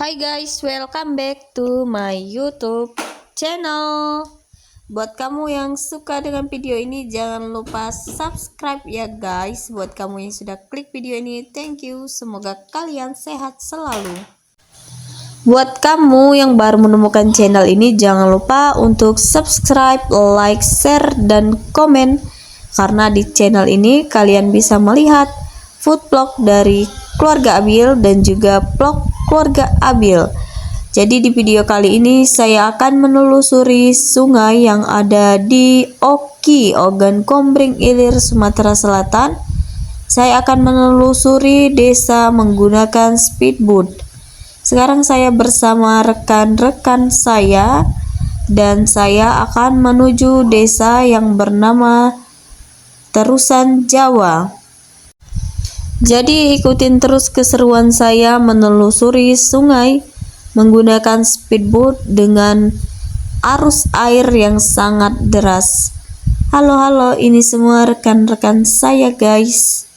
Hai guys, welcome back to my YouTube channel. Buat kamu yang suka dengan video ini, jangan lupa subscribe ya guys. Buat kamu yang sudah klik video ini, thank you. Semoga kalian sehat selalu. Buat kamu yang baru menemukan channel ini, jangan lupa untuk subscribe, like, share, dan komen. Karena di channel ini kalian bisa melihat food vlog dari keluarga Abil dan juga vlog keluarga Abil. Jadi di video kali ini saya akan menelusuri sungai yang ada di Oki, Ogan Kombring Ilir, Sumatera Selatan. Saya akan menelusuri desa menggunakan speedboat. Sekarang saya bersama rekan-rekan saya dan saya akan menuju desa yang bernama Terusan Jawa. Jadi ikutin terus keseruan saya menelusuri sungai menggunakan speedboat dengan arus air yang sangat deras. Halo, ini semua rekan-rekan saya guys.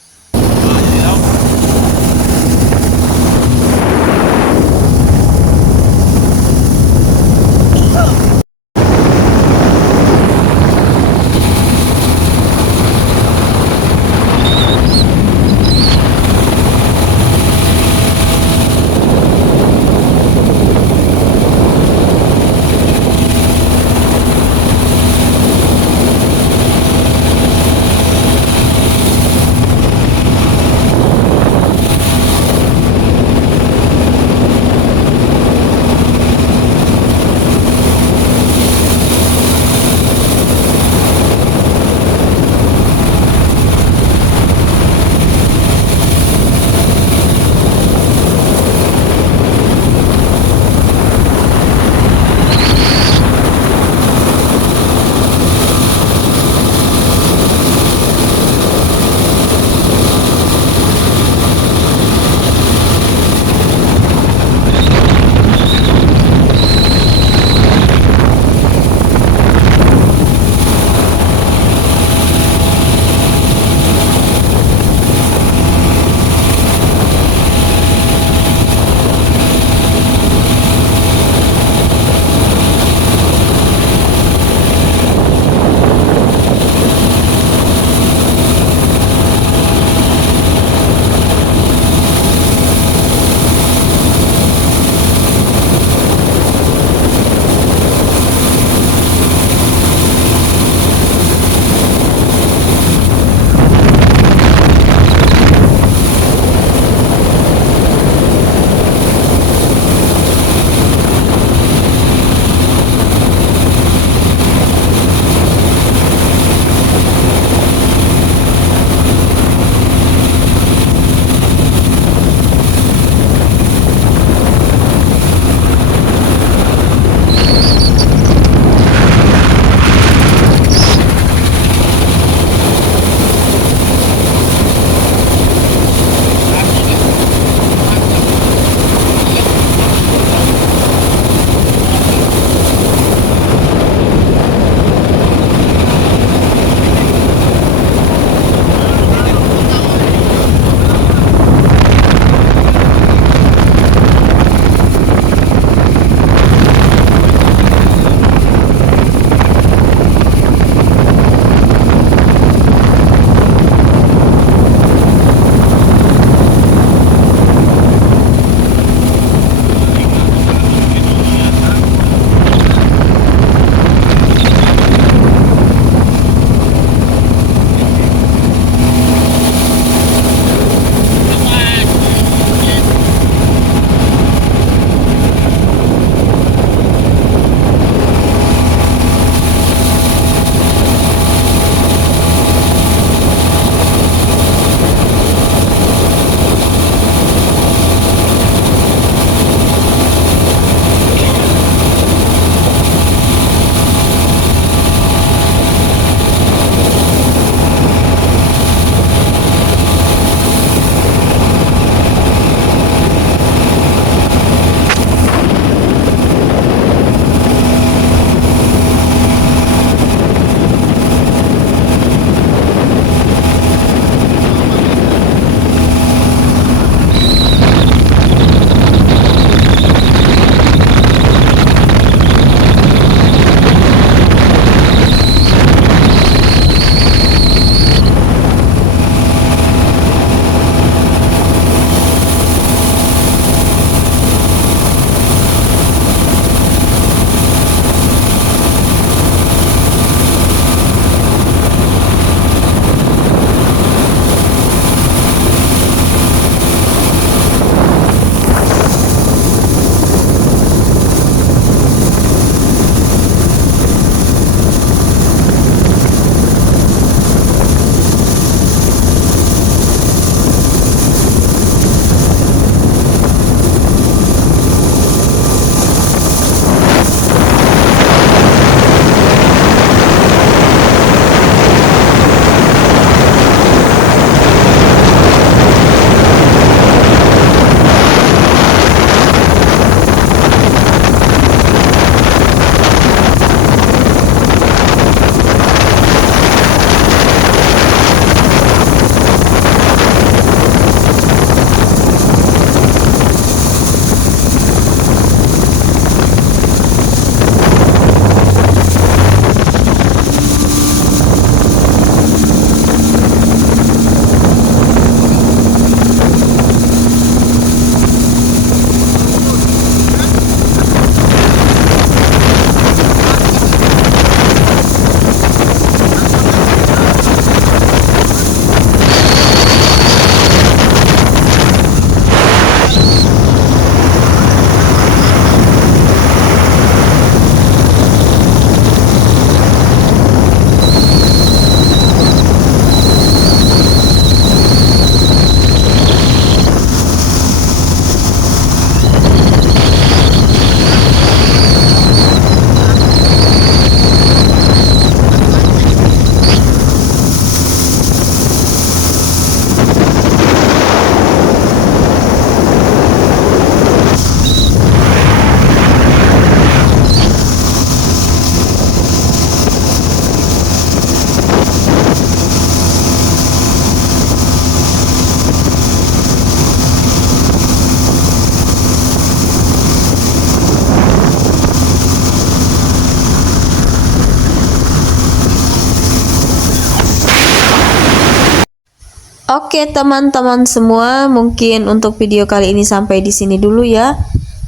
Oke teman-teman semua, mungkin untuk video kali ini sampai di sini dulu ya.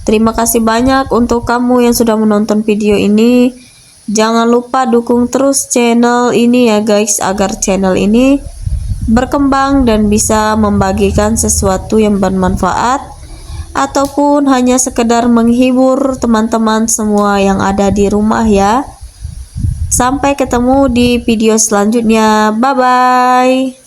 Terima kasih banyak untuk kamu yang sudah menonton video ini. Jangan lupa dukung terus channel ini ya guys, agar channel ini berkembang dan bisa membagikan sesuatu yang bermanfaat ataupun hanya sekedar menghibur teman-teman semua yang ada di rumah ya. Sampai ketemu di video selanjutnya. Bye bye.